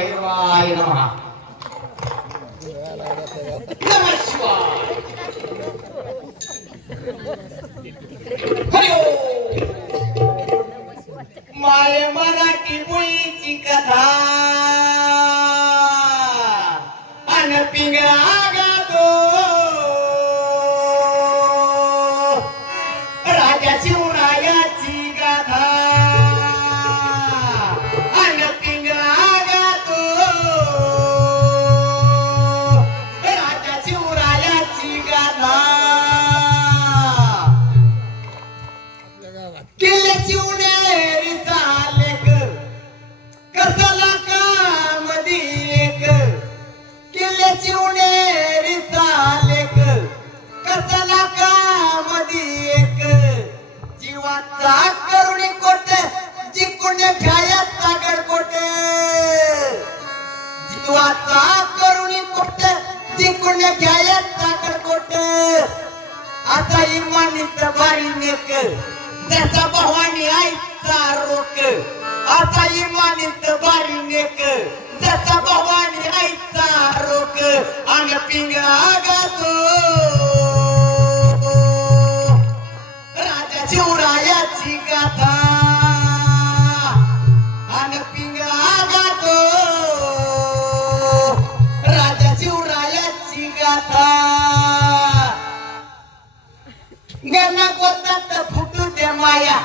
कालभैरवाय नमः. नमः शिवाय. हरि ओम. माय मराठी मुळीची कथा अन पिंगळा गातो राजा शिवरायाची गाथा अन पिंगळा गातो राजा शिवरायाची गाथा. किल्ले शिवनेरीचा लेख कसला कामदी एक. किल्ले शिवनेरीचा लेख कसला कामदी एक. जीवाचा करुणी कोट जिंकून घ्यायचा गडकोट. जीवाचा करुणी कोट जिंकून घ्यायचा गडकोट. आता इमानीत बारी नेक त्याचा भवानी आईचा रोक. आता इमानीत बारी नेक त्याचा भवानी आईचा रोक. अंग पिंगळा गातो राजा शिवरायाची गाथा. अंग पिंगळा गातो राजा शिवरायाची गाथा. गणा कोतात फुटू दे माया.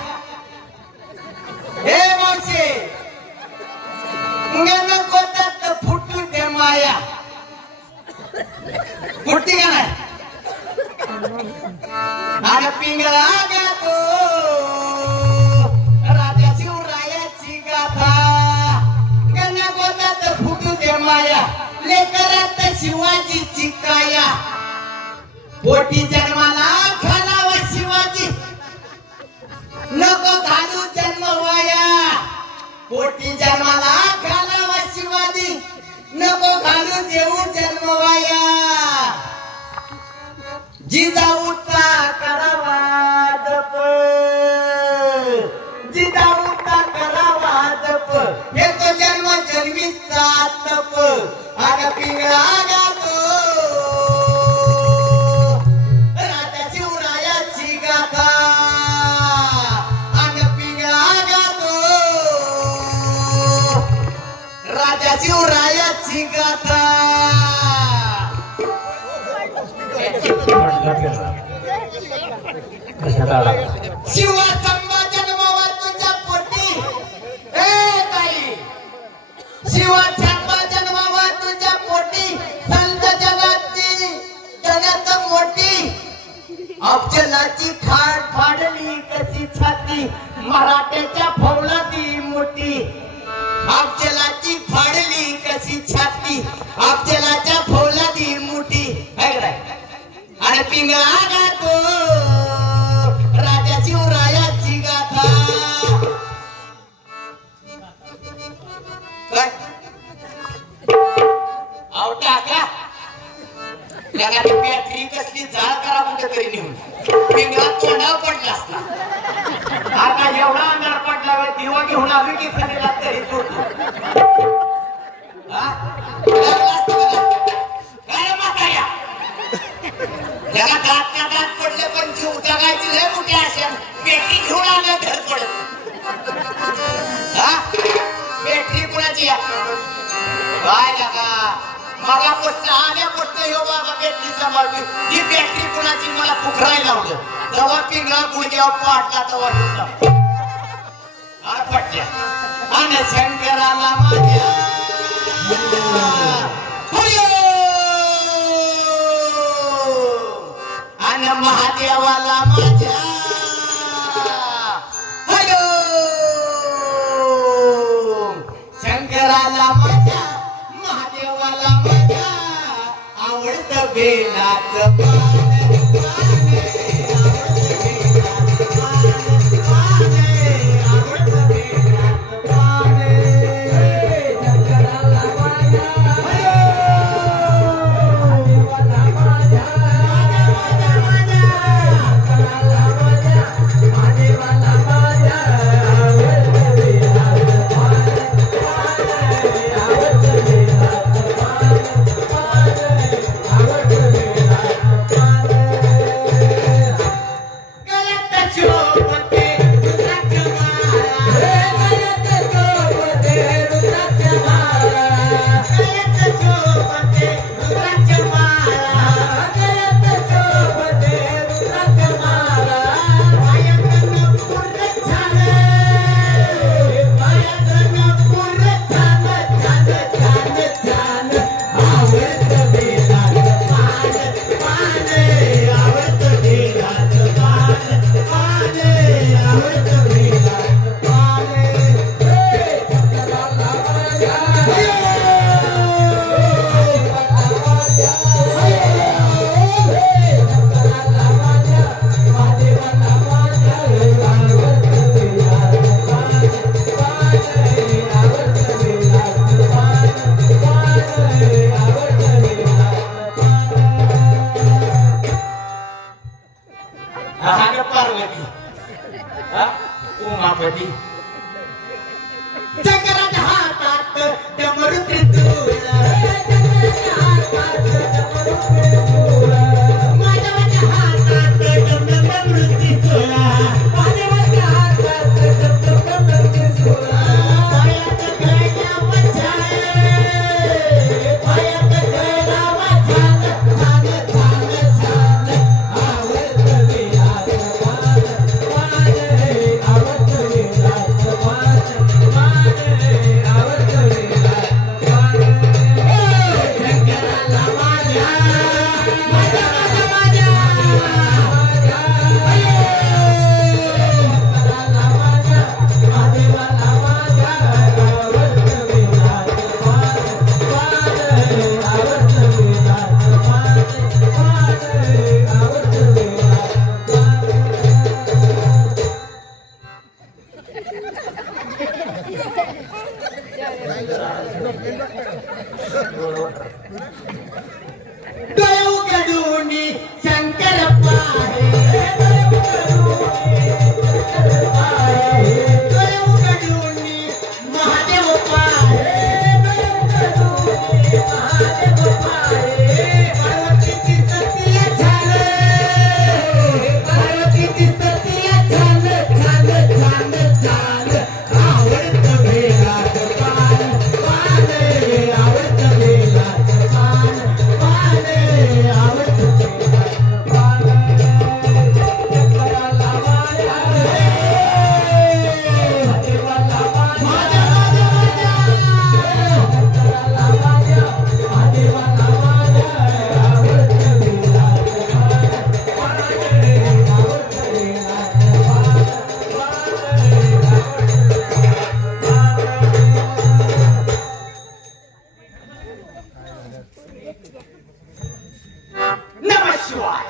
हे मावशे गणा कोतात फुटू दे माया. फुटती का नाही. आणि पिंगळा गातो राजा शिवरायाची गाथा. गणा कोतात फुटू दे माया. लेकरात शिवाजीची काया. पोटी जन्माला घालावा शिवाजी नको घालू जन्म वाया. पोटी जन्माला घालावा शिवाजी नको घालू देऊ जन्म वाया. जिजाऊचा करावा जप. जिजाऊचा करावा जप. हे तो जन्म जन्मीचा तप. आग पिंगळा गातो राजा शिवरायाची गाथा. अंग पिंगळा गातो राजा शिवरायाची गाथा. शिवा संभाजन बाबा तुझ्या पोटी. ए ताई शिवा संभाजन बाबा तुझ्या पोटी. संत जगाची जगात मोठी. अफजलाची खाट फाडली कशी छाती. मराठ्याच्या फौलादी मोठी. अफजलाची फाडली कशी छाती. अफजलाच्या फौलादी मोठी. आणि पिंगळा गातो राजा शिवरायाची गाथा. आवटा का जगात बॅटरी कसली जाळ करा कुठे तरी नेऊन. पिंगळा तोंडावर पडला असता. आता एवढा अंधार पडला दिवा घेऊन आम्ही की खंडीला तरी जोडतो. त्याला दात ना दात पडले पण जीव जगायची लय मोठी आशा. बॅटरी घेऊन आल्या धर पडत. बॅटरी कुणाची काय लगा मला पोस्ट आल्या पोस्ट हो बाबा बॅटरी सांभाळली. ही बॅटरी कुणाची मला फुकरायला लावलं. जेव्हा पिंगळा गुडघ्यावर पाडला तेव्हा पटल्या. आणि शंकराला माझ्या आणि महादेवाला माझ्या हॅलो. शंकराला माझ्या महादेवाला माझ्या आवडतं बेलाचं पान. Thank you. डोळे उघडून शंकरप्पा डोळे उघडून महादेव पार्वतीची सत्य छान पार्वतीची सत्य छान छान छान छान आवडत भेगात पान पान आवडत भेगात पान पान आवडत भेगात पान देवाला माझ्या देवाला माझ्या देवाला माझ्या देवाला माझ्या आवडत भेगात पान आवडत नमः शिवाय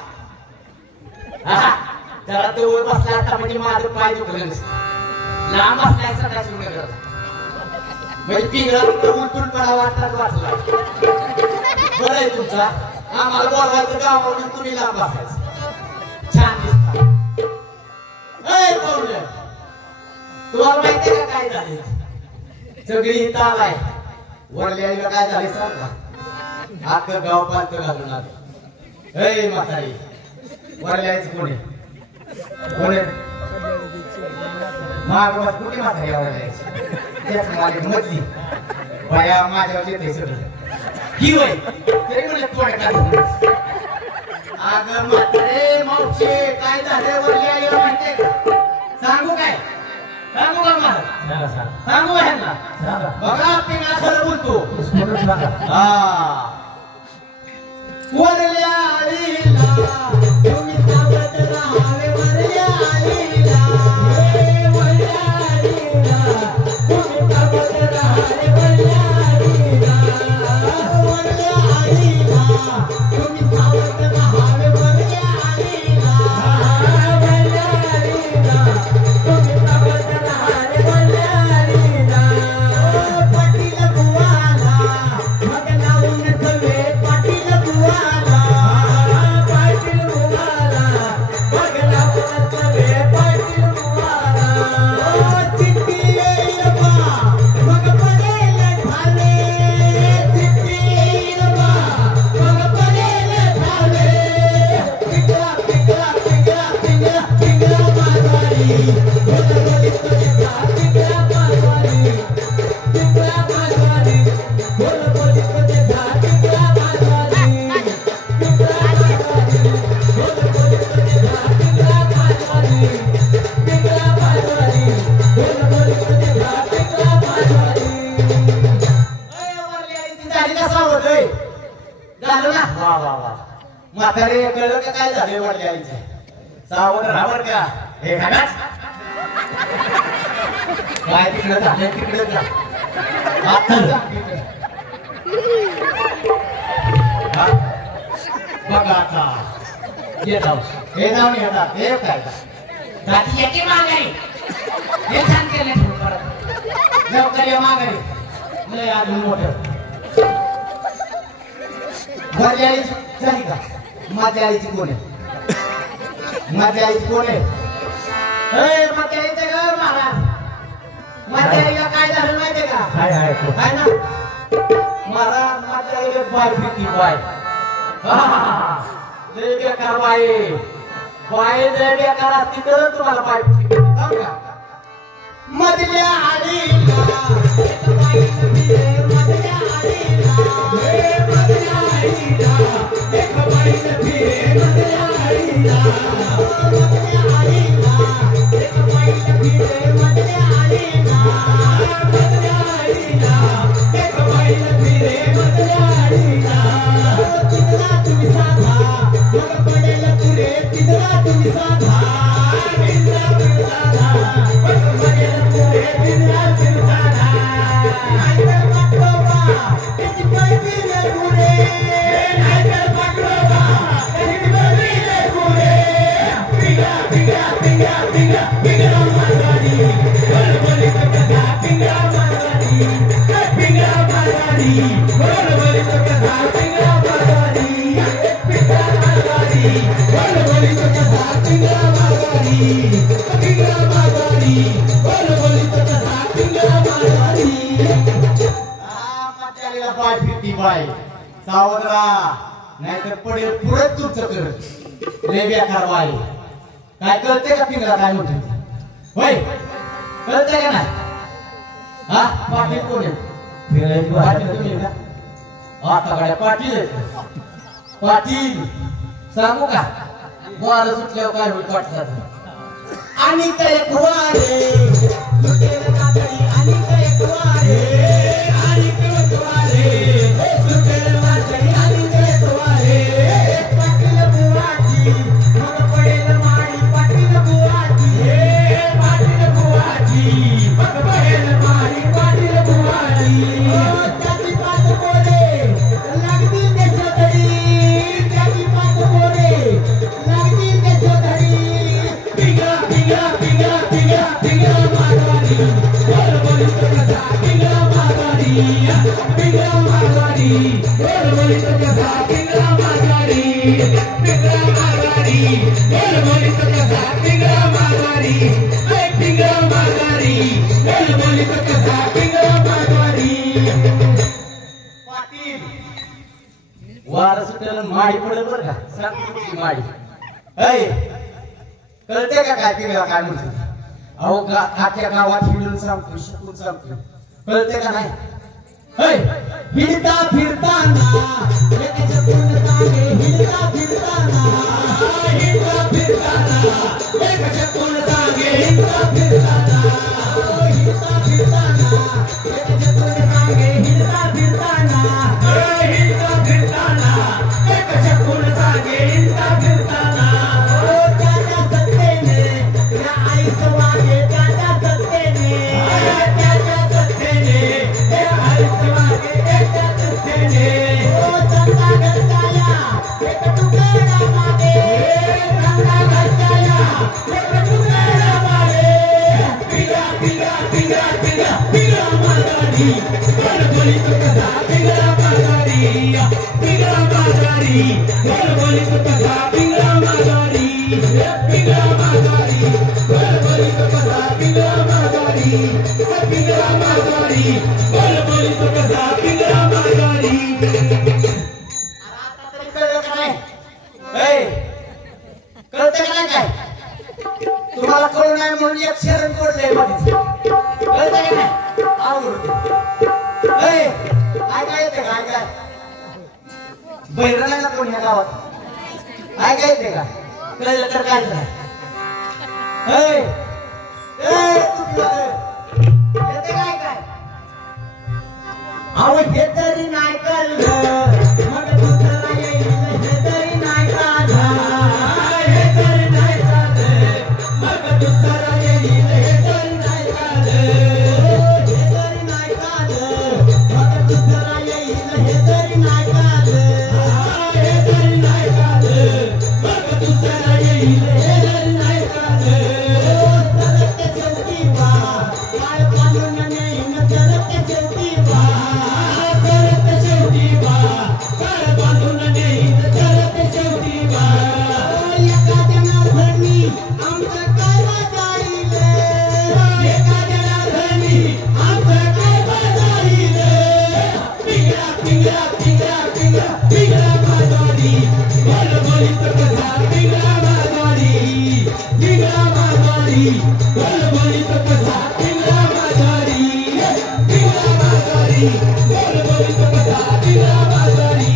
जरा जवळ बसला आता म्हणजे माझं पाय दुखलं नसतं लांब असलाय सकाळची उन्हाळ्यात म्हणजे पिंगळा उलटून पडा वाटतात वाचला बरं आहे तुमचा आम्हाला बोलवायचं गावावरून तुम्ही लांब बसायचं छान दिसता पाहुणे तुम्हाला माहितीये का काय झाले सगळी इथं आलाय वरल्या काय झाले सांगा अख्खं गाव पालत घालून आलं म्हातारी वरल्याच कोणी कोणी मागवास कुठे म्हातारी वरल्याची त्याच माझी मधली बाया माझ्यावर येते सगळं ही वय तरी म्हणलं थोडं काय अगं म्हातारे मावशी काय झालं वरल्या येऊ म्हणते सांगू काय सांगू का मला सांगू ह्यांना बघा पिंगळा खरं बोलतो हा वरल्या आईला तुम्ही सावध राहावे वरल्या आईला वरल्या आईला तुम्ही सावध राहावे वरल्या आईला वरल्या आईला तुम्ही सावध राहावे वरल्या आईला वरल्या आईला तुम्ही सावध राहावे वरल्या आईला पाटील बुवाला मग लावून सवे पाटील बुवाला पाटील बुवाला मग लावून सवे पाटील बुवाला चिठ्ठी येईल बा मग पडेल ठाणे चिठ्ठी येईल बा मग पडेल ठाणे पिंगळा पिंगळा पिंगळा पिंगळा पिंगळा मारवाडी बोला बोली तुझी पिंगळा मारवाडी पिंगळा मारवाडी बोला बोली तुझी पिंगळा मारवाडी पिंगळा मारवाडी बोला बोली तुझी पिंगळा मारवाडी पिंगळा मारवाडी बोला बोली तुझी पिंगळा मारवाडी वरल्याची झाली का सावध झालं ना वा वा वा म्हातारे कळलं का काय झाले वरल्याची सावध राहावर का हे घालाच काय तिकडे झालं तिकडे जा आता जा तिकडे. हा? बघा आता ये जाऊ हे जाऊन येतात हे काय दादी येते माघारी हे छान केले लवकर ये माघारी लय अजून मोठं घरच्या आईची झाली का माझ्या आईची कोण आहे माझ्या आईची कोण आहे माझ्या आईचं घर महाराज माझ्या आईला काय झालं माहितीये का हाय ना महाराज माझ्या आईला बाय भीती बाय लय बेकार बाय बाय लय बेकार असती तर तुम्हाला बाय भीती सांगा मधल्या आईला मधल्या आईला मधल्या आईला एक बाई फिरे मधल्या आईला मधल्या आईला एक बाई फिरे मधल्या आईला मधल्या आईला एक बाई फिरे मधल्या आईला तिथला तुम्ही साधा मग पडेल पुढे तिथला तुम्ही साधा तिथला तुम्ही साधा मग पडेल पुढे तिथला तुम्ही साधा पालीला पाय फिरती बाय सावधरा नाहीतर पडेल पुढे तुमचं कर लय बेकार बाय काय कळते का पिंगला काय म्हणते होय कळते का नाही हा पाटील कोण आहे आता गाड्या पाटील पाटील सांगू का वार सुटल्यावर काय होईल पाटलाचं आणि काय कुवारे सुटेल कातडी आणि काय कुवारे आणि काय कुवारे सुटेल कातडी आणि काय कुवारे पाटील बुवाची मग पडेल माडी पाटील बुवाची हे पाटील बुवाची मग पडेल माडी पाटील बुवाची त्याची पाच बोले लागतील त्याच्या तरी त्याची पाच बोले लागतील त्याच्या तरी पिंगळा पिंगळा पिंगळा पिंगळा पिंगळा मारवाडी बोलबोली तो कसा पिंगळा मारवाडी पिंगळा मारवाडी बोलबोली तो कसा पिंगळा मारवाडी पिंगळा मारवाडी बोलबोली तो कसा पिंगळा मारवाडी पिंगळा मारवाडी बोलबोली तो कसा पिंगळा मारवाडी पाटील वार सुटेल माडी पडेल बरं का सांग माडी ऐ कळते का काय पिंगळा काय म्हणतो अहो आख्या गावात हिंडून सांगतो शिकून सांगतो कळते का नाही हिंडता फिरताना एकाच्या तोंड सांगे हिंडता फिरताना हिंडता फिरताना एकाच्या तोंड सांगे हिंडता फिरताना हिंडता फिरताना एकाच्या तोंड सांगे हिंडता फिरताना हिंडता फिरताना एकाच्या तोंड सांगे हिंडता फिरताना त्याच्या सत्तेने या आईचं वागे त्याच्या सत्तेने त्याच्या सत्तेने या आईचं वागे त्याच्या सत्तेने चंदा घरच्याया एक तुकडा मागे चंदा घरच्याया एक तुकडा मागे पिंगळा पिंगळा पिंगळा पिंगळा पिंगळा मारवाडी बोलबोली तो कसा पिंगळा मारवाडी पिंगळा मारवाडी बोलबोली तो कसा पिंगळा मारवाडी पिंगळा मारवाडी बोलबोली तो कसा पिंगळा मारवाडी पिंगळा मारवाडी बोलबोली तो कसा पिंगळा मारवाडी आता तरी कळलं का नाही कळतं का नाही काय तुम्हाला कळू नाही म्हणून एक शरण तोडलंय मध्ये कळतं का नाही आवडते काय काय येते काय काय बैरण आहे ना कोण ह्या गावात काय काय येते का कळलं तर काय नाही येते काय काय अहो हे तरी नाही कळलं मग दुसरा येईल हे तरी नाही कळलं हे तरी नाही कळलं मग दुसरा येईल हे तरी नाही कळलं हे तरी नाही कळलं मग दुसरा येईल हे तरी नाही कळलं हे तरी नाही कळलं मग दुसरा येईल हे तरी नाही कळलं सरकते शेवटी बा काय काढून नेईन सरकते शेवटी बा सरकते शेवटी बा काय बांधून नेईन सरकते शेवटी बा एखाद्या नारळी आमचं काय वाजाईल एखाद्या नारळी आमचं काय वाजाईल पिंगळा पिंगळा पिंगळा पिंगळा पिंगळा मारवाडी बोलबोली तो कसा पिंगळा मारवाडी पिंगळा मारवाडी बोलबोली तो कसा पिंगळा मारवाडी पिंगळा मारवाडी बोलबोली तो कसा पिंगळा मारवाडी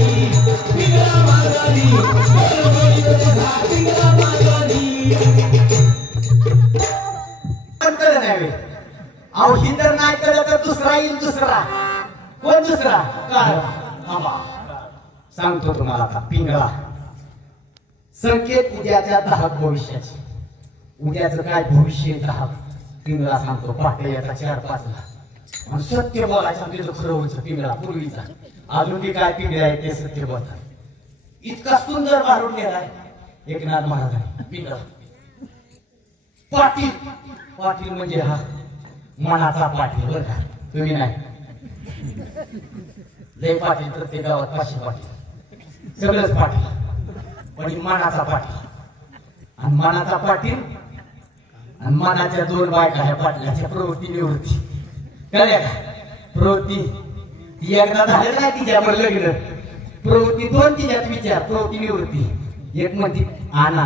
पिंगळा मारवाडी बोलबोली तो कसा पिंगळा मारवाडी पण कळलं नाही अहो ही तर नाही कळलं तर दुसरा येईल दुसरा कोण दुसरा काय थांबा सांगतो तुम्हाला आता पिंगळा संकेत उद्याच्या दहाक भविष्याचे उद्याचं काय भविष्य दहाक पिंगळा सांगतो पहाटे याचा 4-5 आणि सत्य बोलायचं तिथं खरं व्हायचं पिंगळा पूर्वीचा अजून बी काय पिंगळा आहे ते सत्य बोलतात इतका सुंदर मारून गेलाय एकनाथ महाराज पिंगळा पाटील पाटील म्हणजे हा मनाचा पाटील बरं का तुम्ही नाही लय पाटील प्रत्येक गावात 500 पाटील सगळंच पाटील पण मनाचा पाटील आणि मनाचा पाटील आणि मनाच्या 2 बायका ह्या पाटलाच्या प्रवृत्ती निवृत्ती कळल्या का प्रवृत्ती ती एकदा झालेलं नाही तिच्यावर लग्न. प्रवृत्ती दोन तिच्यात विचार, प्रवृत्ती निवृत्ती. एक म्हणती आणा,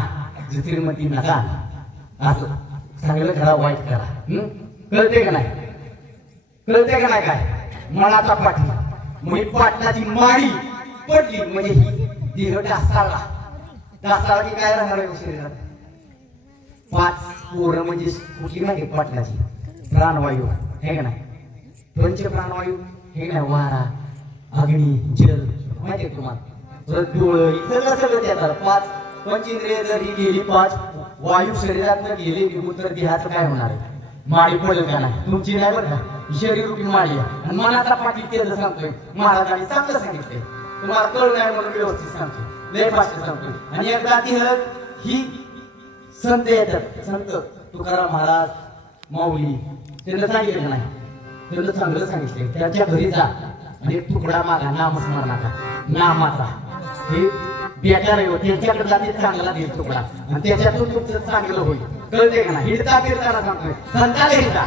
दुसरी म्हणती नका आणा. असं चांगलं करा वाईट करा. कळते का नाही? कळते का नाही? काय मनाचा पाठी म्हणजे पाटलाची माळी पडली म्हणजे देह ढासाळला. ढासाळला की काय राहणार आहे शरीरात? 5 पोरं म्हणजे कुठली माहिती पाटलाची? प्राणवायू हे का नाही? पंच प्राणवायू हे नाही? वारा, अग्नी, जल माहिती आहे तुम्हाला? परत डोळं सगळं सगळं त्यात 5 पंचेंद्रिय जर ही गेली 5 वायू शरीरात गेले निघून तर देहाचं काय होणार आहे? माळी पडेल का नाही? तुमची नाही बरं का, शरीर रूपी माळी आहे. आणि मनाचा पाठी तेच सांगतोय महाराजांनी चांगलं सांगितलंय. तुम्हाला कळलं नाही म्हणून व्यवस्थित सांगतोय, लय भाषा सांगतोय. आणि एकदा ती ही संत येतात, संत तुकाराम महाराज माऊली त्यांना सांगितलं नाही, त्यांना चांगलं सांगितलं. त्यांच्या घरी जा आणि एक तुकडा मागा नामस्मरणाचा, नामाचा. हे बेकार आहे, त्यांच्याकडे जाते चांगला देईल तुकडा आणि त्याच्यातून तुमचं चांगलं होईल. कळते का नाही? हिडता फिरताना सांगतोय संता घरी जा,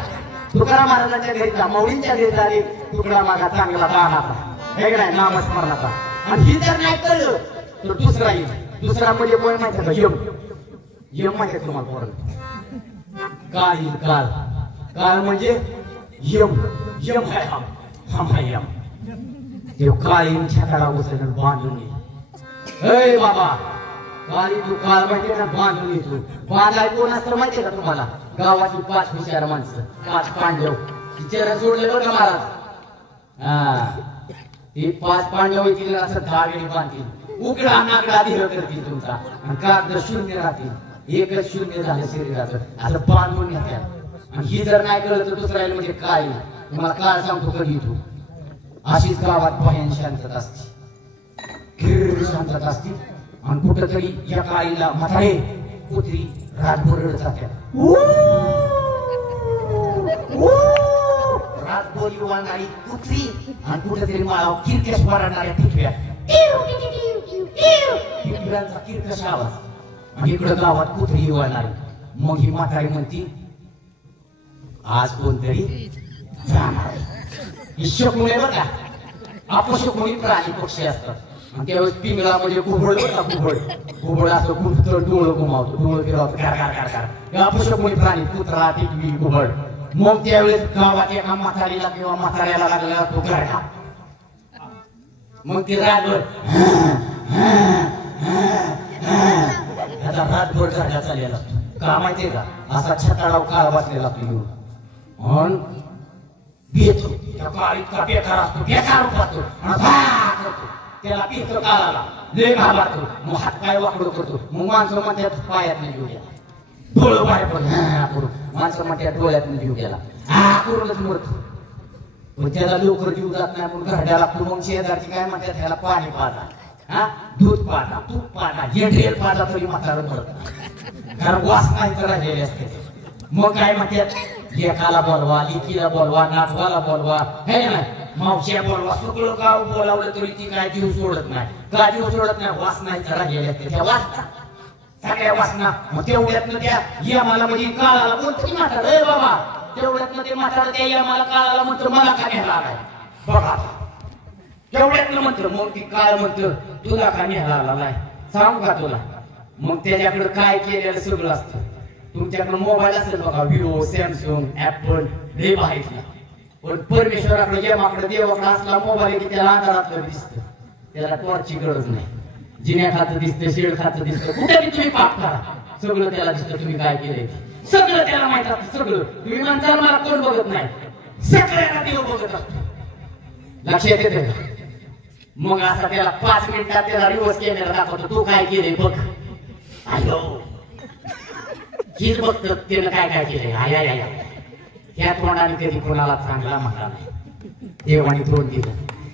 तुकाराम महाराजांच्या घरी जा, माऊलींच्या घरी जा, तुकडा मागा चांगला दानाचा हे का नाही? नामस्मरणाचा. आणि ही जर नाही कळलं तर दुसरा येईल. दुसरा म्हणजे कोण माहिती का? यम. यम माहिती आहे तुम्हाला? पोरं काळ येईल, काळ. काळ म्हणजे यम. यम आहे हा यम. ते काळ येऊन छाताला उचलून बांधून येईल. ए बाबा काळी तू काळ माहिती ना बांधून येतो. बांधाय कोण असतं माहितीये का तुम्हाला? गावाची 5 हुशार माणसं, 5 पांडव. तिच्याला सोडले बरं का महाराज. हा ते 5 पांडव येतील असं धावेने बांधतील, उकडा नाकडा धिर करतील तुमचा आणि कागद शून्य राहतील. एकच शून्य झालं शरीराचं, असं बांधून येतात. आणि ही जर नाही कळलं तर दुसऱ्याला म्हणजे काय? तुम्हाला काळ सांगतो कधी येतो. अशीच गावात भयान शांतता असते, शांतता असते. आणि कुठंतरी या काळीला म्हातारे कुत्री रातभर रडत जात्या. रातभर युवानारी कुत्री आणि कुठेतरी माळाव किरकेस मारणाऱ्या टिटव्या, टिटव्यांचा किरकश आवाज. आणि इकडं गावात कुत्री युवानारी. मग ही म्हातारी म्हणती आज कोणतरी जाणार आहे. शकून आहे बरं का, अपशकुनी प्राणी पक्षी असतात. आणि त्यावेळेस पिंगळा म्हणजे घुबड बरं का, घुबड असं खूप डोळं घुमावतो, डोळं फिरवतो, कार अपशकुनी प्राणी, कुत्रा, टिटवी, घुबड. मग त्यावेळेस गावात एका म्हातारीला किंवा म्हाताऱ्याला लागला तो गरडा. मग ते रातभर रातभर गरडा चाललेला असतो. का माहितीये का? असा छताळाव काळ बसलेला असतो. म्हणून भेटतो त्या काळ इतका बेकार असतो, बेकार होतो. त्याला पितो काळाला लय घाबरतो. मग हात पाय वाकडं करतो. मग माणसं म्हणतात पायात नाही घेऊ गेला, डोळं बाहेर पडून. माणसं म्हणतात डोळ्यात घेऊ गेला, करूनच मरतो. पण त्याला लवकर जीव जात नाही, पण घरड्या लागतो. मग शेजारची काय म्हणतात त्याला पाणी पाजा, हा दूध पाजा, तूप पाजा, हेंड्रेल पाजा तरी म्हातारं मरत, कारण वास नाही तर राहिलेले असते. मग काय म्हणतात लेखाला बोलवा, लेकीला बोलवा, नातवाला बोलवा, हे ना मावश्या बोलवा, सगळं गाव बोलावलं तरी ती काय जीव सोडत नाही. का जीव सोडत नाही? वास नाही तर राहिलेले असते त्या वासना, सगळ्या वासना. मग तेवढ्यातनं त्या यमाला म्हणजे काळाला कोणतरी म्हातार, ए बाबा तेवढ्यातनं ते म्हातार त्या यमाला काळाला म्हणतो मला का न्यायला आलाय बघा. तेवढ्यातनं म्हणतो. मग ती काळ म्हणतो तुला का न्यायला आलाय सांगू का तुला? मग त्याच्याकडे काय केलेलं सगळं असतं. तुमच्याकडे मोबाईल असेल बघा, विवो, सॅमसंग, ऍपल, हे माहिती. पण परमेश्वराकडे यमाकडे देवाकडे असला मोबाईल की त्याला अंधारातलं दिसतं, त्याला टॉर्चची गरज नाही. जिन्या खातं दिसतं, शेड खातं दिसतं, कुठेही तुम्ही पाप करा सगळं त्याला दिसतं तुम्ही काय केलंय, सगळं त्याला माहित असतं. सगळं तुम्ही म्हणता मला कोण बघत नाही, सगळ्यांना देव बघत असतो. लक्षात येते का? मग असा त्याला 5 मिनिटात त्याला रिवर्स कॅमेरा दाखवतो, तू काय केलंय बघ. आयो हीच बघत त्यानं काय काय केलंय. आया या ह्या तोंडाने कधी कोणाला चांगला म्हटला नाही, देवाने तोंड दिलं.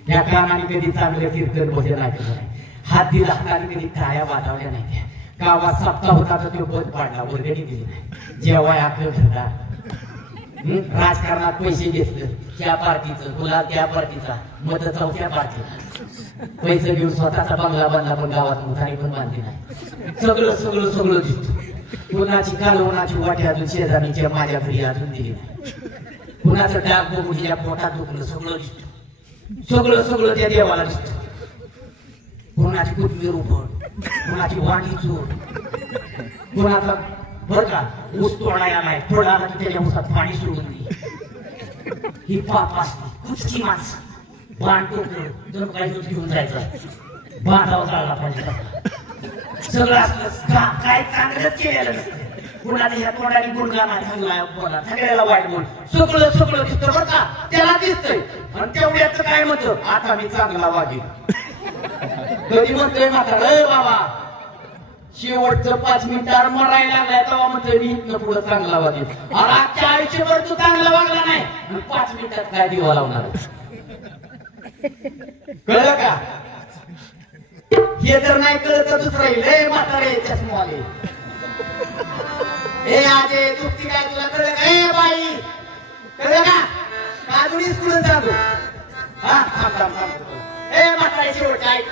ह्या कानाने कधी चांगलं कीर्तन भजन ऐकलं नाही, हात दिला हाताने कधी टाळ्या वाजवल्या नाही. गावात सप्ताह होता तर तो बंद पाडला, वर्गणी दिली नाही. जेव्हा आकल धरला, राजकारणात पैसे घेतलं त्या पार्टीचं, गुलाल त्या पार्टीचा, मत चौथ्या पार्टीला, पैसे घेऊन स्वतःचा बंगला बांधला पण गावात मुठारी पण बांधली नाही. सगळं सगळं सगळं दिसतं. कुणाची कालवणाची वाटी अजून शेजारीच्या माझ्या घरी अजून दिली नाही. कुणाचं डाग बघून या पोटात दुखलं सगळं दिसतं. सगळं सगळं त्या देवाला दिसत. कोणाची कोथमीर उपड, कोणाची वांगी चोर, कोणाचा बर का ऊस तोडायला नाही, तोडायला की त्याच्या ऊसात पाणी सोडून दे. ही पाप असते कुचकी माणसं. बाण टोकलं जण काही घेऊन जायचं, बांधावर चालला पाहिजे. सगळं असलं काय चांगलंच केलेलं नसतं. कुणाला ह्या तोंडाने गुणगान बोला, सगळ्याला वाईट बोल, सगळं सगळं दिसतं बरं का, त्याला दिसतंय. आणि तेवढ्याच काय म्हणतो, आता मी चांगला वागेल. कधी म्हणतोय म्हातारा, ए बाबा शेवटचं 5 मिनिटावर मरायला लागलाय तेव्हा म्हणतोय मी इथनं पुढं चांगला वागेल. अरे आजच्या आयुष्यभर तू चांगला वागला नाही आणि 5 मिनिटात काय दिवा लावणार. कळलं का? हे जर नाही कळत तर दुसरं येईल. ए म्हातारे चष्मावाले, ए आजे चुकती काय तुला कळलं का? ए बाई कळलं का? अजून स्कूल सांगू. हा थांब थांब सांगतो. ए म्हातारे शेवटच्या ऐक.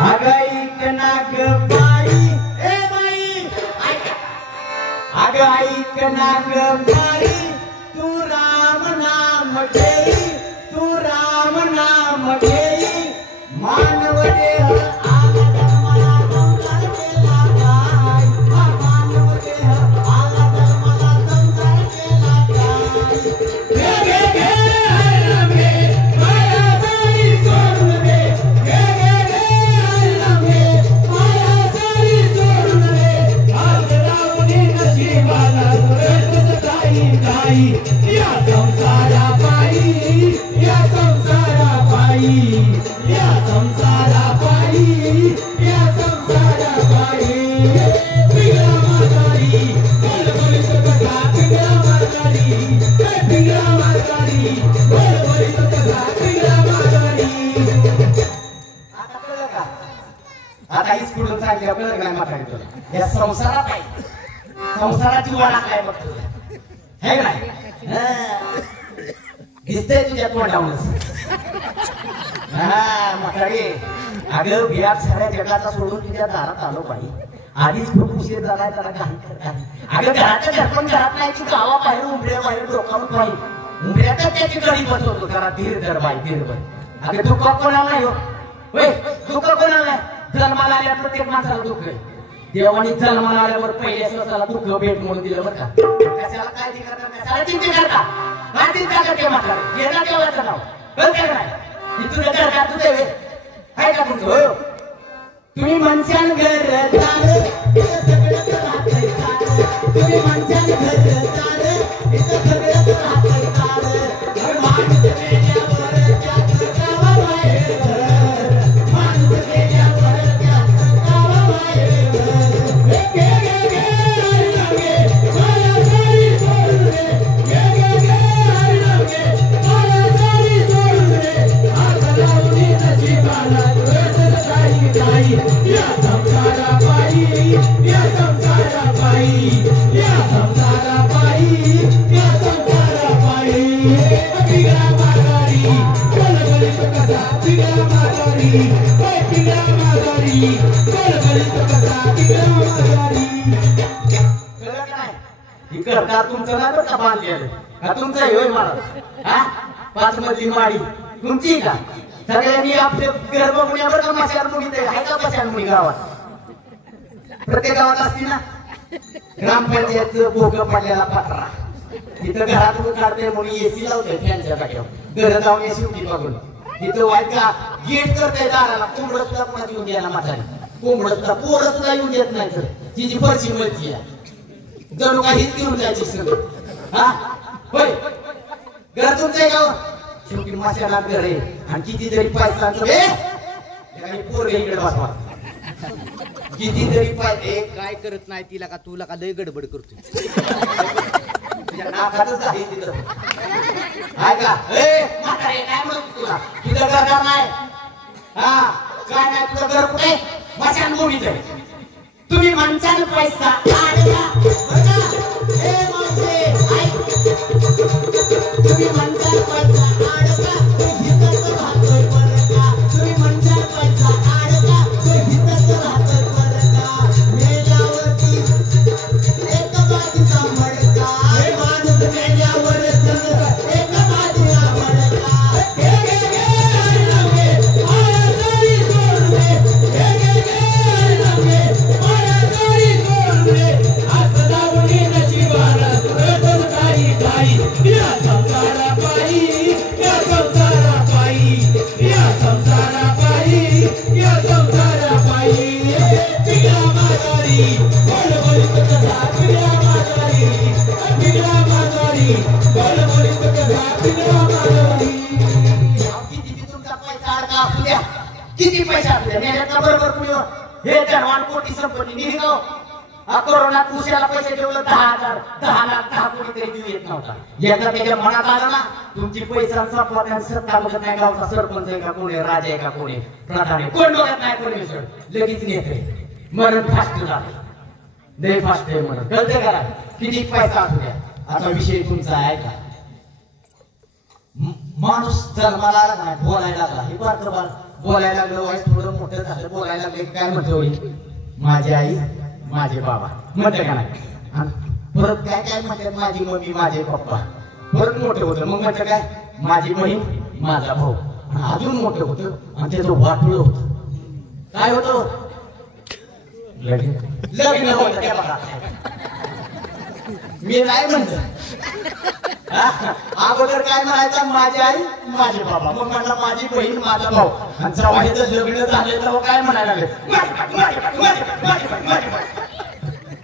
अगं ऐक ना ग बाई, ए बाई ऐक. अगं ऐक ना ग बाई, तू राम नाम घेई, तू राम नाम घेई. मानव देह आला धर्माला संसार केला काय, हा मानव देह आला धर्माला संसार केला काय. घे घे घे हरम घे, माया सारी सोडून दे. घे घे घे हरम घे, माया सारी सोडून दे. आज रावणी नशिबाला तुरंत काही काही. या संसारा पायी, या संसारा पायी, या संसारा पायी, या संसारा पायी. पिंगळा म्हातारी बळबळीत कथा, पिंगळा म्हातारी, पिंगळा म्हातारी बळबळीत कथा, पिंगळा म्हातारी. आता कळलं का? आता हीच पुढून सांगितलं कळलं नाही म्हातारी तुला. या संसारात आहे, संसाराची वाडा काय बघ तुला, हे का नाही? दिसतंय तुझ्या तोंडावरच. हा म्हातारी, अगं बियात साऱ्या जगाचा सोडून तुझ्या दारात आलो बाई. आधीच खूप उशीर झालाय, त्याला काही करता. अगं घराच्या घरपण घरात नाही की गावाबाहेर उमऱ्या बाहेर डोकावून बाई, उमऱ्यातच त्याची गडी बसवतो. जरा धीर धर बाई, धीर धर. अगं दुःख कोणाला नाही हो, होय दुःख कोणाला नाही. जन्माला आल्या प्रत्येक माणसाला दुःख आहे. देवानी जन्माला आल्यावर पहिल्या स्वतःला दुःख भेट म्हणून दिलं बरं का. कशाला काय करता, चिंता करता काय चिंता करते म्हातारी. गेला देवाचं नाव कळते का नाही? तुझं घर का तुझे काय का तुमचं हो. तुम्ही म्हणशान घर चाल, इथं सगळंच राहतंय चाल. तुम्ही म्हणशान घर चाल, इथं सगळंच राहतंय चाल. माणूस गेल्यावर त्याचं गावाबाहेर घर, माणूस गेल्यावर त्याचं गावाबाहेर घर. घे घे घे हरिनाम घे, माया सारी सोडून दे. घे घे घे हरिनाम घे, माया सारी सोडून दे. हात लावून नशिबाला तुरंत काही काही. या संसारा पायी, या संसारा पायी, या संसारा पायी, या संसारा पायी. पिंगळा म्हातारी बळबळीत कथा, पिंगळा म्हातारी, पिंगळा म्हातारी बळबळीत कथा, पिंगळा म्हातारी. कळलं का नाही? ही घरदार तुमचं नाही बरं का बांधलेलं, का तुमचं आहे होय महाराज? हा 5 मजली माडी तुमची का? सगळ्यांनी आपले घर बघून बरं का. मशान मुली आहे का मशान मुली गावात? प्रत्येक गावात असती ना. ग्रामपंचायतचं भोग पडलेला पत्रा इथं घरात काढते म्हणून एसी लावते फॅनच्या टाक्यावर. घर जाऊन एसी उठी बघून इथं वाईट का गेट करते दाराला. कोंबड सुद्धा कोणा येऊन द्यायला म्हातारी, कोंबड सुद्धा पोरं सुद्धा येऊन देत नाही. सर तिची फरशी मिळती जणू काहीच घेऊन जायची सगळं. हा होय घर तुमचं आहे गाव. शेवटी माशाला घर आहे आणि कितीतरी पैशांचं पोर इकडे बसवा. कितीतरी पैसे काय करत नाही तिला का तुला का लय गडबड करतोय. तुझ्या नाकातच आहे तिथं. आहे का? ए म्हातारे काय म्हणत तुला? तुझं घर नाही. हा काय नाही तुझं घर कुठे? मशान भूमीत आहे. तुम्ही माणसाने पैसा आडला बरं का? ए माणसे ऐक, तुम्ही माणसाने पैसा आडला तो हितच राहतोय बरं का. तुम्ही माणसाने पैसा आडला तो हितच राहतोय बरं का. मेल्यावरती एक बाजूचा मडका, माणूस मेल्यावर एक बाजूला मडका. असू द्या किती पैसे असू द्या मेहनतला बरोबर कुणी हे धनवान कोटी संपत्ती निघतो कोरोना कुशाला पैसे ठेवलं 10,000 10 लाख 10 कोटी तरी देऊ येत नव्हता एकदा त्याच्या मनात आलं ना तुमची पैसा संपला आणि सत्ता बघत नाही गावचा सरपंच आहे का कोणी राजा आहे का कोणी प्रधान आहे कोण बघत नाही परमेश्वर लगेच नेते मरण फास्ट झालं लय फास्ट आहे म्हणून कळते का किती पैसा असू द्या आता विषय तुमचा आहे का माणूस जन्माला आला नाही बोलायला लागला हे बारकं बाळ बोलायला लागलं वाईट थोडं मोठं झालं बोलायला लागलं काय म्हणतो माझी आई माझे बाबा म्हणते का नाही परत काय काय म्हणतात माझी मम्मी माझे पप्पा परत मोठं होतं मग म्हणतं काय माझी बहीण माझा भाऊ अजून मोठं होतं आणि त्याचं वाटुळ होतं काय होतं लग्न होतं त्या बघा मी नाही म्हणतो अगोदर काय म्हणायचं माझी आई माझे बाबा मग म्हणला माझी बहीण माझा भाऊ आणि जेव्हा हे लग्न झाले तेव्हा काय म्हणायला लागले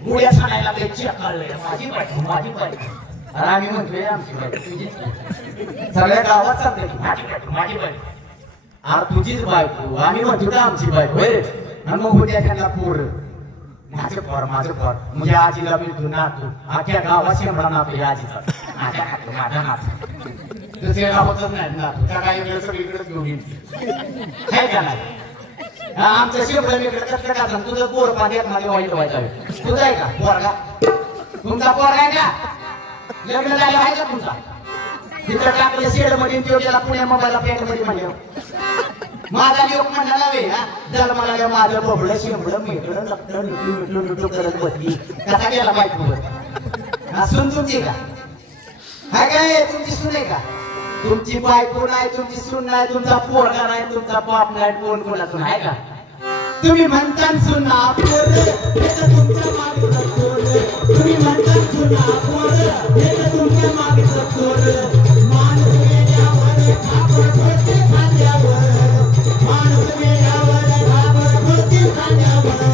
उड्या सांगायला लागले चेक काढले माझी बायको माझी बायको अरे आम्ही म्हणतोय आमची बायको तुझी सगळ्या गावात सांगते माझी बायको अरे तुझीच बायको आम्ही म्हणतो का आमची बायको आणि मग उद्या त्यांना पोर माझं पोर म्हणजे आजीला मिळतो नातू अख्ख्या गावात शेंबडा नातू आजीचा माझ्या हात माझा नातू तसे गावातच नाही नातू त्या काही वेळ सगळीकडेच घेऊन येईल काय का नाही आमचं शेंबडा इकडे कसं का तुझं पोर पाण्यात माझे वाईट व्हायचा तुझा आहे का पोरगा तुमचा पोर आहे का लग्न झालं आहे का तुमचा तिथं टाकलं शेड मध्ये त्याला पुण्या मोबाईलला पॅक मध्ये म्हणलं माझा लोक म्हणला नव्हे जन्माला माझं बोबडं शेंबडं मेकडं लपडं लुटू करत बसली कसा गेला बायको सून तुमची का काय काय तुमची सून आहे का तुमची बायको नाही तुमची सून नाही तुमचा पोरगा नाही तुमचा बाप नाही कोण कोणासून आहे का तुम्ही म्हणता सुना पोर तुमच्या मागचं पोर तुम्ही म्हणता सुना पोर तुमच्या मागचं पोर माणूस वेड्यावर घाबर भरते खांद्यावर माणूस वेड्यावर घाबर भरते खांद्यावर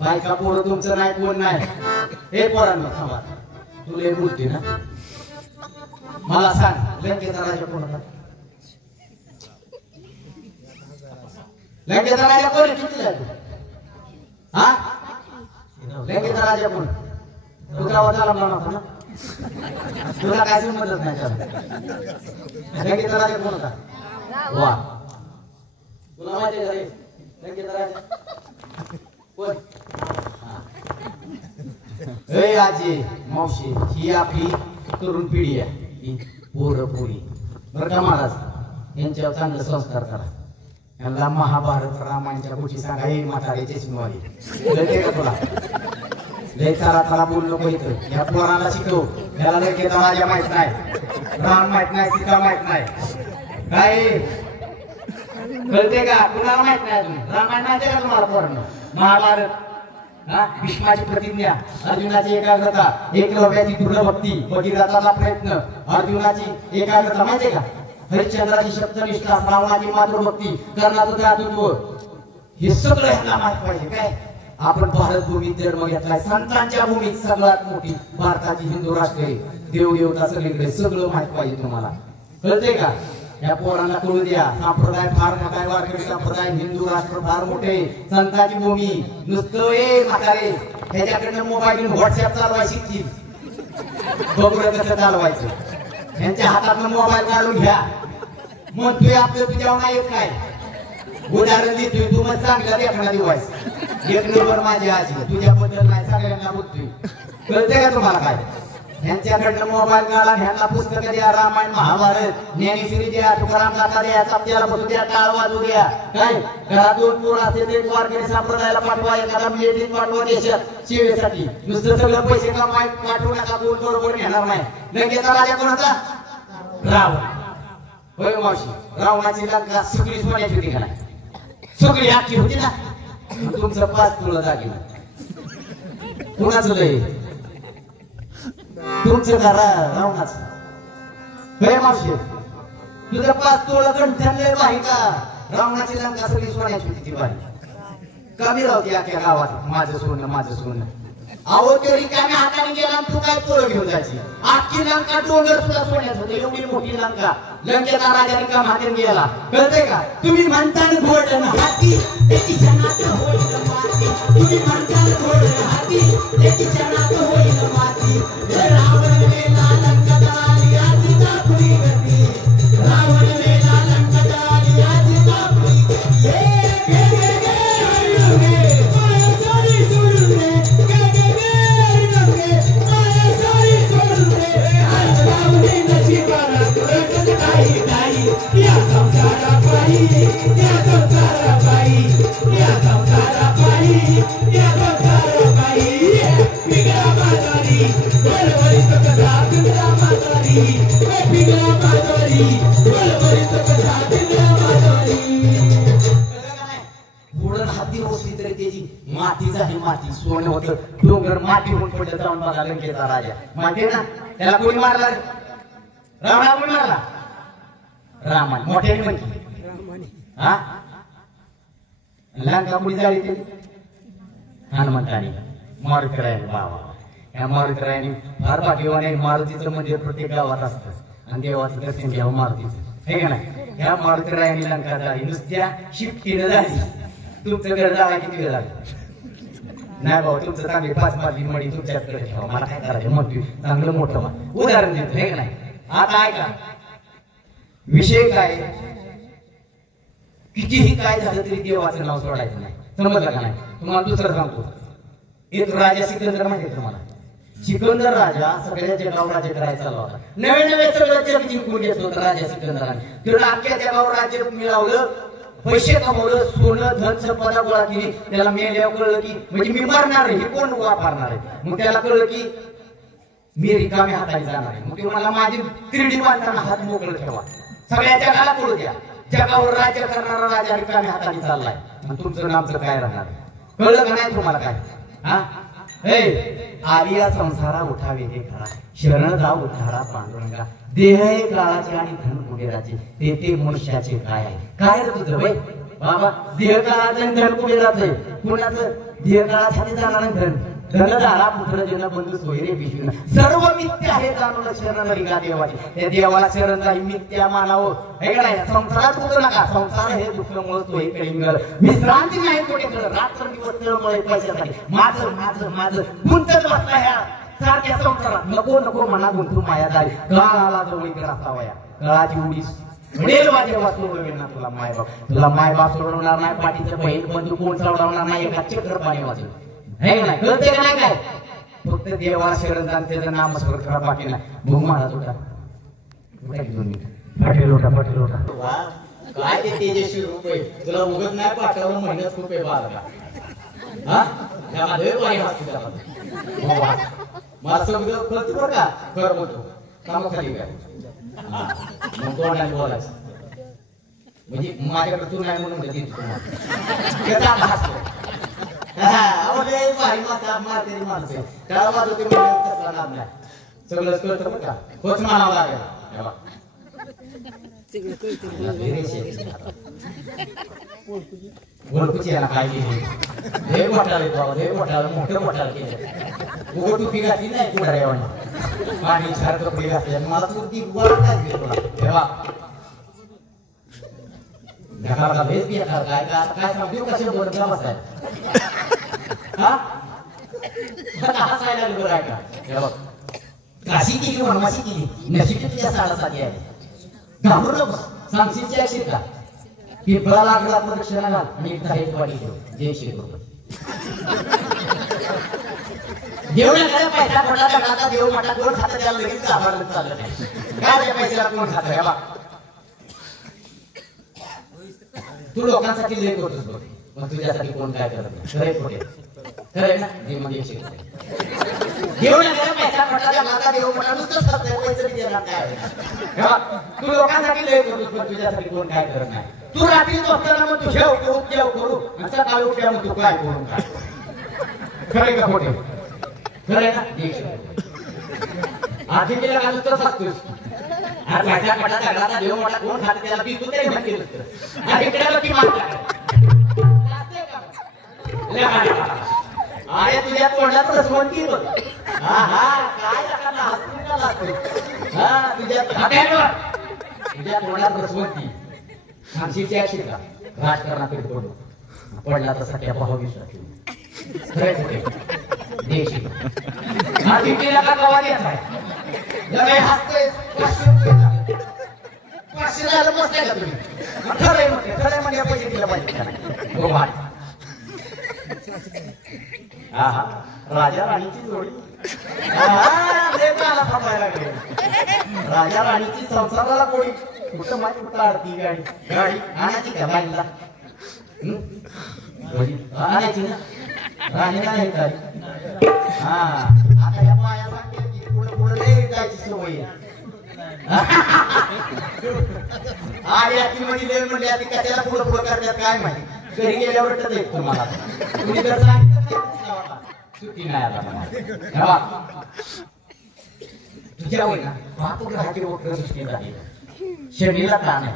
बायका पोरं तुमचं नाही कोण नाही हे पोरांना थांबा तुला हे बोलते ना मला सांग लंकेचा राजा कोण होता लंकेचा राजा कोण आहे किती जातो हा लंकेचा राजा कोण तुझा वाचायला म्हणा होता ना तुला काय समजत नाही लंकेचा राजा कोण होता वा तुला माहिती आहे लंकेचा राजा कोण ए आजी मावशी ही आपली तरुण पिढी आहे ही पोरं पोरी बरं का महाराज यांच्यावर चांगले संस्कार करा यांना महाभारत रामायणच्या गोष्टी सांगा हे म्हातारे चष्मेवाली लय का तुला लय चला बोल नको इथं या पोराला शिकव त्याला लंकेचा राजा माहित नाही राम माहित नाही सीता माहित नाही काय कळते का कुणाला माहित नाही तुम्ही रामायण माहिती का तुम्हाला पोरांना महाभारत भीष्माची प्रतिज्ञा अर्जुनाची एकाग्रता एकलव्याची दृढ भक्ती भगीरथाचा प्रयत्न अर्जुनाची एकाग्रता माहितीये का हरिश्चंद्राची शब्दनिष्ठा श्रावणाची मातृ भक्ती कर्णाचं दातृत्व हे सगळं ह्यांना माहित पाहिजे काय आपण भारत भूमीत जन्म घेतलाय संतांच्या भूमीत सगळ्यात मोठी भारताची हिंदू राष्ट्र आहे देवदेवता सगळीकडे सगळं माहित पाहिजे तुम्हाला कळते का या पोरांना कळू द्या संप्रदाय फार मोठा आहे वारकरी संप्रदाय हिंदू राष्ट्र फार मोठे संतांची भूमी नुसतं ए म्हातारे ह्याच्याकडनं मोबाईल व्हॉट्सअप चालवायची ती बघूया कसं चालवायचं यांच्या हातातनं मोबाईल काढून घ्या म्हणतोय आपलं तुझ्यावर नाही येत काय उदाहरण देतोय तू मग चांगला देखणा दिवायच एक नंबर माझी आजी तुझ्याबद्दल नाही सगळ्यांना बोलतोय कळते का तुम्हाला काय यांच्याकडनं मोबाईल काढा ह्यांना पुस्तकं द्या रामायण महाभारत ज्ञानेश्वरी द्या तुकाराम गाथा द्या सप्त्याला बसू द्या टाळ वाजू द्या काय घरात दोन पोर असते ते वारकरी संप्रदायाला पाठवा एखादा मिलिटरीत पाठवा देशात सेवेसाठी नुसतं सगळं पैसे कमाय पाठवू नका कोण बरोबर घेणार नाही लंकेचा राजा कोणाचा रावण होय मावशी रावणाची लंका सगळी सोन्याची होती का नाही सगळी आखी होती ना तुमचं 5 तुला दागिना कुणाचं लय तुमचं का रावणाचं होय मावशी तुझं 5 तोळं गंठण लय बाई का रावणाची लंका सगळी सोन्याची होती ती बाई कमी राहते अख्ख्या गावात माझं सोनं अहो तरी काय हाताने गेला तू काय तोळ घेऊन जायची आखी लंका डोंगर सुद्धा सोन्यात होते एवढी मोठी लंका लंकेचा राजा रिकाम हाताने गेला कळतंय का तुम्ही म्हणताना घोडण हाती एकीच्या नातं होईल माती तुम्ही म्हणताना घोडण हाती एकीच्या नातं होईल माती रावण वेला लंका जळाली आजी दाखवली गती रावण वेला लंका जळाली आजी दाखवली मातीच आहे माती सोनं होतं डोंगर माती होऊन पडलं जाऊन बघा लंकेचा राजा माहिती ना त्याला कोणी मारला रावणा कोणी मारला रामाने मोठ्याने म्हणजे हा लंका कुणी जाळी ते हनुमंताने मारुतीरायाने बाबा या मारुतीरायाने फार भाग्यवान आहे मारुतीचं मंदिर प्रत्येक गावात असतं आणि देवाचं दर्शन घ्यावं मारुतीचं हे का नाही या मारुतीरायाने लंका जाळी नुसत्या शिफ्टीनं झाली तुमचं घर जागा किती वेळ झालं नाही भाऊ तुमचं चांगली 5 मार्गी मडी तुमच्याकडे ठेवा मला काय करायचं मग चांगलं मोठं उदाहरण देतो हे नाही आता ऐका विषय काय कितीही काय झालं तरी देवाचं नाव सोडायचं नाही समजलं का नाही तुम्हाला दुसरं सांगतो एक राजा सिकंदर माहिती तुम्हाला सिकंदर राजा सगळ्या जगावर राज्य करायचा चालला होता नवे सगळं जग जिंकून घेतलं होतं राजा सिकंदराने त्याला अख्ख्या जगावर राज्य मिळवलं पैसे कमवलं सोनं धन संपदा गोळा केली त्याला मेल्यावर कळलं की म्हणजे मी मरणार आहे हे कोण वापरणार आहे मग त्याला कळलं की मी रिकाम्या हाताने जाणार आहे मग ते मला माझी 3D बांधताना हात मोकळं ठेवा सगळ्या जगाला कळू द्या जगावर राज्य करणारा राजा रिकाम्या हाताने चाललाय आणि तुमचं नामचं काय राहणार कळलं का नाही तुम्हाला काय हा हे आर्या संसारा उठावे हे खरा शरण जाऊ उठारा पांडुरंगा देह हे काळाचे आणि धन कुबेराचे ते मनुष्याचे काय आहे काय रे तुझं बाई बाबा देह काळाचं आणि धन कुबेराचं आहे कुणाचं देह काळासाठी जाणार धन धनधारा पुत्र जन बंधू सोयरे विष्णू सर्व मिथ्या आहे जाणून शरण रिंगा देवाचे त्या देवाला शरण जाई मिथ्या मानावं हे का नाही संसारात उतरू नका संसार हे दुःखामुळे तो हे कळिंगल विश्रांती नाही कोणी रात्र दिवस तळमळे पैशासाठी माझं गुंतत बसला ह्या सारख्या संसारात नको मना गुंतू मायादारी काळाला जवळ रास्ता वया काळाची उडी जेव्हा सोडवेल ना तुला मायबाप सोडवणार नाही पाठीचं बहीण बंधू कोण सोडवणार नाही एका चक्र पाणी वाचेल हे नाही कळते का नाही काय फक्त देवाला शरण जाण त्याचं नाम स्मरण करा बाकी नाही भूम महाराज उठा पाटील उठा काय ते तेजस्वी रूप आहे तुला उगत नाही पाठवलं मेहनत खूप आहे बाळा हा त्यामध्ये पाणी वाचतो मला समजा कळतं बरं का कर म्हणतो कामाखाली काय मग तोंडाने बोलायचं म्हणजे माझ्याकडे तू नाही म्हणून देते तुम्हाला सगळंच कळतं बरं का होच म्हणावं लागेल ओळखूची याला काय केली देव मोठाले बाबा देव मोठाला मोठं मोठाला केलं उघड टुपी घातली नाही तुला रेवाने पाणी छार कपडे घातले मला तू ती वर काय तुला तेव्हा ढगाला भेट बेकार काय काय सांगतो कसे बोलत का बसाय हा हसायला लागलो काय का तेव्हा काशी केली वनवासी केली नशिबी तुझ्या साडासाठी आहे घाबरू नकोस सांगशील असेल का पिंपळा लागला प्रदक्षिणा घाल आणि एक दहाच पाणी ठेव जय श्री कृष्ण देवळाकडे पैसा पडला टाका देव म्हटला कोण खातं त्याला लगेच घाबरलं चाललं नाही काय त्या पैशाला कोण खातं हे बघ तू लोकांसाठी लय करतोस बघ मग तुझ्यासाठी कोण काय करत नाही खरे खोटे खरंय ना हे मग एकशे घेऊन येतो पैसा म्हटला त्याला आता देऊ म्हटला नुसतं खातोय पैसे बी देणार काय तू लोकांसाठी लय करतोस पण तुझ्यासाठी कोण काय करत नाही तू रात्री झोपताना मग तू जेव करू आणि सकाळी उठल्या मग तू काय करून काय खरंय का खोटे खरंय ना आधी केलं का नुसतंच असतोस आज माझ्या म्हटला सगळ्याचा देव म्हटला कोण खाते त्याला पितू तरी म्हणते नुसतं आणि इकडे की मागता अरे तुझ्या तोंडात रसवंती बघ काय तुझ्या तोंडात रसवंती सांगशीची असेल का राजकारणाकडे पडू पडला तसा त्या भावावीस का गवा देत आहे हसतोय 500 झालं बसताय का तुम्ही खरंय म्हणजे पैसे दिले पाहिजे राजा राणीची जोडी राजा राणीची संसाराला कोणी कुठं माहिती कुठं आरती गाडी आणायची का बाईला आणायची ना राणीला हे काय आता या माया सांगते की पुढे लय जायची सवय आली ती म्हणजे लय म्हणली आधी कशाला पुढे करतात काय माहिती घरी गेल्यावरच येत तुम्हाला तुम्ही जर सांगितलं सुट्टी नाही आता तुझ्या होय ना पापग्रहाची वक्र सृष्टी झाली शनीला ताण आहे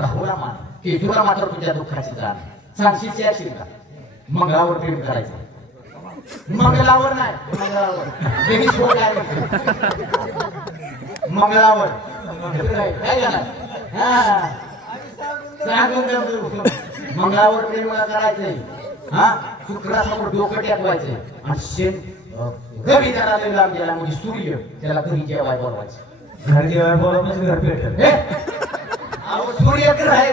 राहूला मान केतूला मात्र तुझ्या दुःखाची जाण सांगशील असेल का मंगळावर प्रेम करायचं मंगळावर नाही मंगळावर काय झालं मंगळावर प्रेम करायचंय शुक्रासमोर डोकं टेकवायचंय आणि शेण घरी त्याला लांब गेला म्हणजे सूर्य त्याला घरी जेवाय बोलवायचं घरी जेवाय बोलवण्याचं घर पेटल सूर्य आहे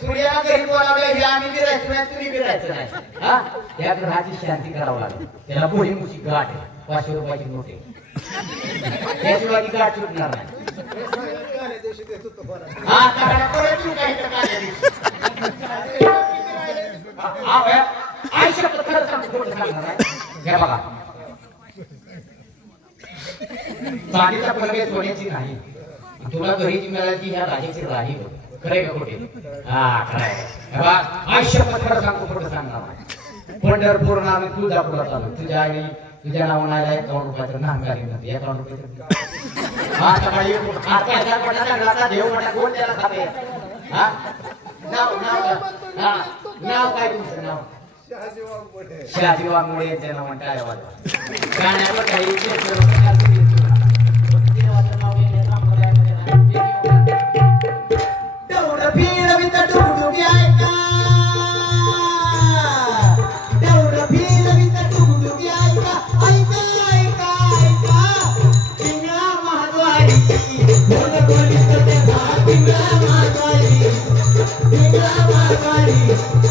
सूर्याला घरी बोलावलं हे आम्ही बिरायचं नाही तुम्ही बिरायचं नाही त्या ग्रहाची शांती करावं लागेल त्याला पोळी मुशी गाठ आहे 500 रुपयाची नोट आहे त्याशिवाय ती गाठ सुटणार नाही बघा चांदीच्या पलंगात सोन्याची नाही तुला घरी मिळाली ह्या राजाची राही खरे का खोटे खरं आयुष्य खरं सांगतो खोटं सांगणार नाही पंढरपूर नाव तुळजापूरला चालू तुझ्या आई तुझ्या नावानं आला 1 रुपयाचं नामगारी नव्हती 1 रुपयाचं देव म्हणा कोण त्याला खाते नाव काय तुमचं नाव शहाजी वाघमोडे यांच्या नावाने काय गाण्यावर काही Bye.